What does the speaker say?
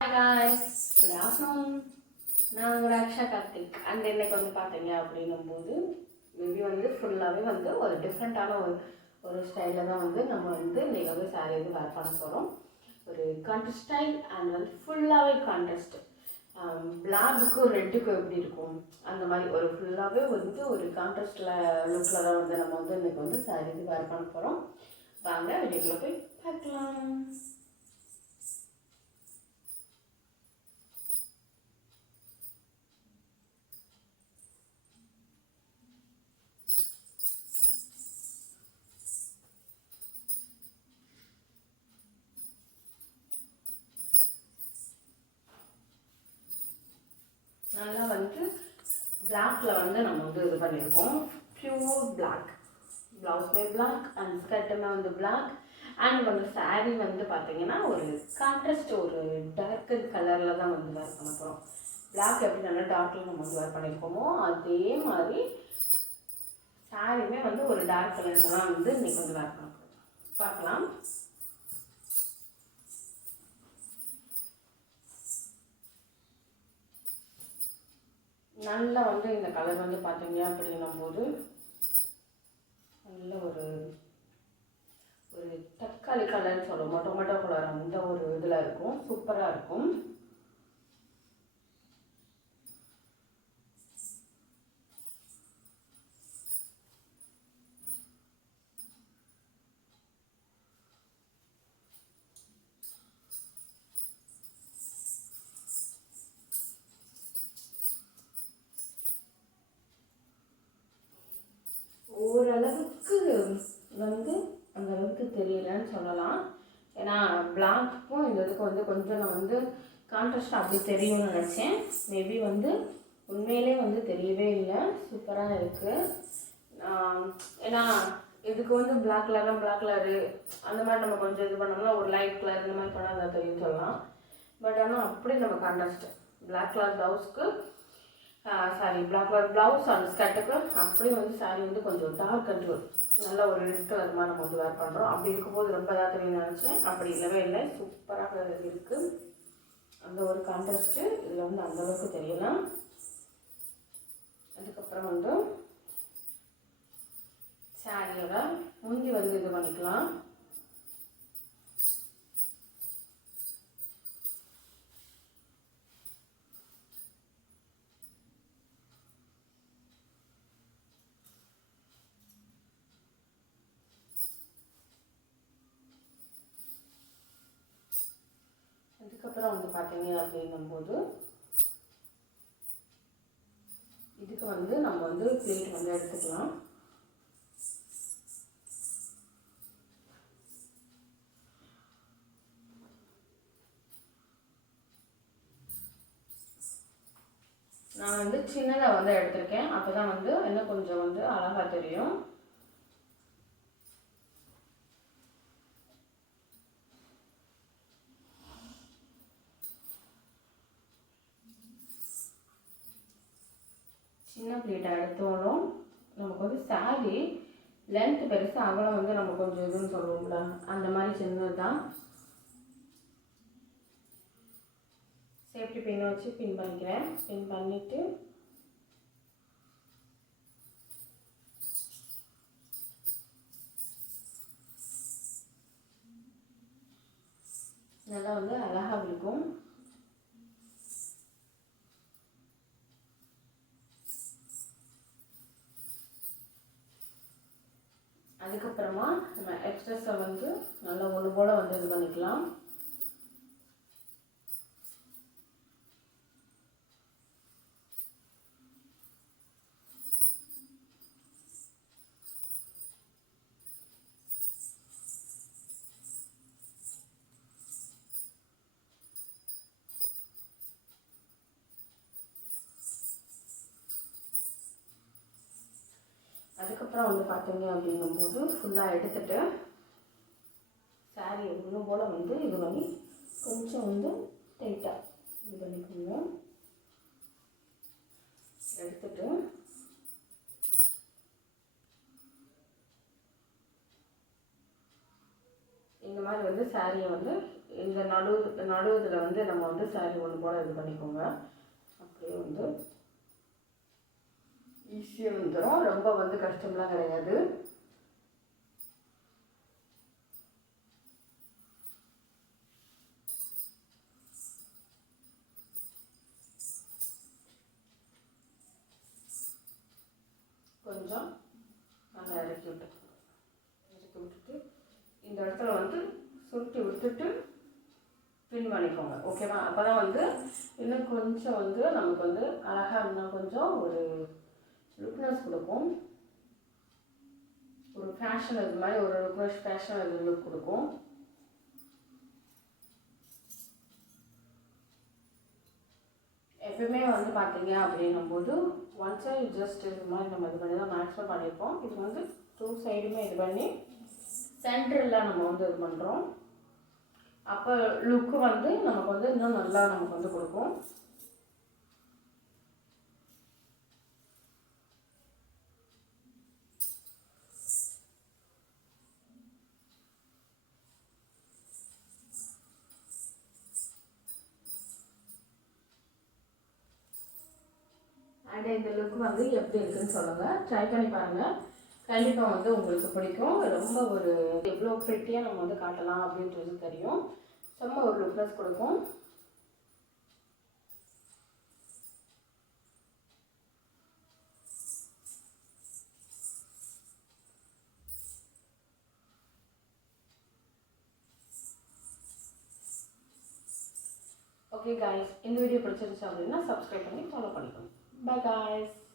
Guys good afternoon நான் உங்களோட Aqsa Karthik. And இன்னைக்கு வந்து பார்த்தீங்க அப்படின்னும் போது மேபி வந்து ஃபுல்லாகவே வந்து ஒரு டிஃப்ரெண்ட்டான ஒரு ஒரு ஸ்டைலில் தான் வந்து நம்ம வந்து இன்றைக்கி வந்து சாரீ வந்து வேர் பண்ண போகிறோம் ஒரு கான்ட்ரஸ்ட் ஸ்டைல் அண்ட் வந்து ஃபுல்லாகவே கான்ட்ரஸ்ட் பிளாக்குக்கும் ரெட்டுக்கும் எப்படி இருக்கும்? அந்த மாதிரி ஒரு ஃபுல்லாகவே வந்து ஒரு கான்ட்ரஸ்டில் லுக்கில் தான் வந்து நம்ம வந்து இன்றைக்கி வந்து சாரீ வந்து வேர் பண்ண போகிறோம் வாங்க வீட்டுக்குள்ளே போய் பார்க்கலாம். வந்து நம்ம வந்து இது பண்ணியிருக்கோம். ப்யூர் பிளாக் ப்ளவுஸ்மே பிளாக் அண்ட் ஸ்கர்ட்டுமே வந்து பிளாக் அண்ட் வந்து saree வந்து பார்த்தீங்கன்னா ஒரு கான்ட்ராஸ்ட் ஒரு டார்க்கர் கலரில் தான் வந்து வேர் பண்ண போகிறோம் பிளாக் எப்படி நல்லா டார்க்கில் நம்ம வந்து வேர் பண்ணியிருக்கோமோ அதே மாதிரி சாரியுமே வந்து ஒரு டார்க் கலர்லாம் வந்து இன்றைக்கி வந்து வேர் பண்ண போகிறோம் பார்க்கலாம். நல்லா வந்து இந்த கலர் வந்து பார்த்தீங்க அப்படின்னும் போது நல்ல ஒரு ஒரு தக்காளி கலர்னு சொல்லுவோம். டொமேட்டோ கலர் அந்த ஒரு இதில் இருக்கும். சூப்பராக இருக்கும். பிளாக்கும் இந்த இதுக்கும் வந்து கொஞ்சம் நான் வந்து கான்ட்ராஸ்ட் அப்படி தெரியும்னு நினச்சேன். மேபி வந்து உண்மையிலே வந்து தெரியவே இல்லை. சூப்பராக இருக்குது ஏன்னா இதுக்கு வந்து பிளாக் கலர்லாம் பிளாக் கலரு அந்த மாதிரி நம்ம கொஞ்சம் இது பண்ணோம்னா ஒரு லைட் கலர் இந்த மாதிரி பண்ணால் அதை தெரியும் சொல்லலாம். பட் ஆனால் அப்படி நம்ம contrast black colour ப்ளவுஸ்க்கு sari black colour blouse and ஸ்கர்ட்டுக்கு அப்படி வந்து சாரி வந்து கொஞ்சம் டார்க் கண்ட்ரோல் நல்ல ஒரு ரெட் அது மாதிரி நம்ம வந்து வேர் பண்ணுறோம் அப்படி இருக்கும்போது ரொம்ப இதாக தெரியும் நினச்சேன் அப்படி இல்லவே இல்லை. சூப்பராக இருக்குது அந்த ஒரு கான்ட்ராஸ்ட்டு இதில் வந்து அந்தளவுக்கு தெரியலாம் அதுக்கப்புறம் வந்து சாரியோட முந்தி வந்து இது பண்ணிக்கலாம். இதுக்கப்புறம் வந்து பார்த்தீங்க அப்படின்னும்போது இதுக்கு வந்து நம்ம வந்து பிளேட் வந்து எடுத்துக்கலாம். நான் வந்து சின்னதாக வந்து எடுத்திருக்கேன். அப்போ தான் வந்து இன்னும் கொஞ்சம் வந்து அழகாக தெரியும். சின்ன பிளேட்டாக எடுத்தாலும் நமக்கு வந்து சாரி லென்த் பெருசு அகலம் வந்து நம்ம கொஞ்சம் இதுன்னு சொல்லுவோம்ல. அந்த மாதிரி சின்னது தான் சேஃப்டி பின்னை வச்சு பின் பண்ணிக்கிறேன். பின் பண்ணிவிட்டு நல்லா வந்து அழகாக இருக்கும் அதுக்கப்புறமா நம்ம எக்ஸ்ட்ரஸை வந்து நல்லா ஒன்று போல் வந்து இது பண்ணிக்கலாம். அதுக்கப்புறம் வந்து பார்த்தீங்க அப்படிங்கும்போது ஃபுல்லாக எடுத்துட்டு சாரியை ஒன்று போல் வந்து இது பண்ணி கொஞ்சம் வந்து டைட்டாக இது பண்ணிக்கோங்க. எடுத்துட்டு இந்த மாதிரி வந்து சாரியை வந்து இந்த நடு நடுவதில் வந்து நம்ம வந்து சாரி ஒன்று போல் இது பண்ணிக்கோங்க. அப்படியே வந்து ஈஸியாக வந்துடும் ரொம்ப வந்து கஷ்டம்லாம் கிடையாது. கொஞ்சம் நல்லா இறக்கி விட்டு இறக்கி விட்டுட்டு இந்த இடத்துல வந்து சுருட்டி விட்டுட்டு பின் பண்ணிக்கோங்க ஓகேவா அப்போ தான் வந்து இன்னும் கொஞ்சம் வந்து நமக்கு வந்து அழகாக இன்னும் கொஞ்சம் ஒரு லுக்னஸ் கொடுக்கும் ஒரு ஃபேஷன் இது மாதிரி ஒரு லுக்னஸ் ஃபேஷன் இது லுக் கொடுக்கும் எப்பயுமே வந்து பார்த்தீங்க அப்படின்னும் போது ஒன் சைடு ஜஸ்ட் இது மாதிரி நம்ம இது பண்ணி தான் மேக்ஸிமம் பண்ணியிருப்போம். இது வந்து டூ சைடுமே இது பண்ணி சென்டரில் நம்ம வந்து இது பண்ணுறோம் அப்போ லுக்கு வந்து நமக்கு வந்து இன்னும் நல்லா நமக்கு வந்து கொடுக்கும். அண்ட் இந்த லுக் வந்து எப்படி இருக்குன்னு சொல்லுங்கள் ட்ரை பண்ணி பாருங்கள் கண்டிப்பாக வந்து உங்களுக்கு பிடிக்கும். ரொம்ப ஒரு எவ்வளோ ப்ரிட்டியாக நம்ம வந்து காட்டலாம் அப்படின்றது தெரியும். செம்ம ஒரு லுக்னஸ் கொடுக்கும். ஓகே காய்ஸ் இந்த வீடியோ பிடிச்சிருந்துச்சு அப்படின்னா சப்ஸ்கிரைப் பண்ணி ஃபாலோ பண்ணிக்கோங்க. By guys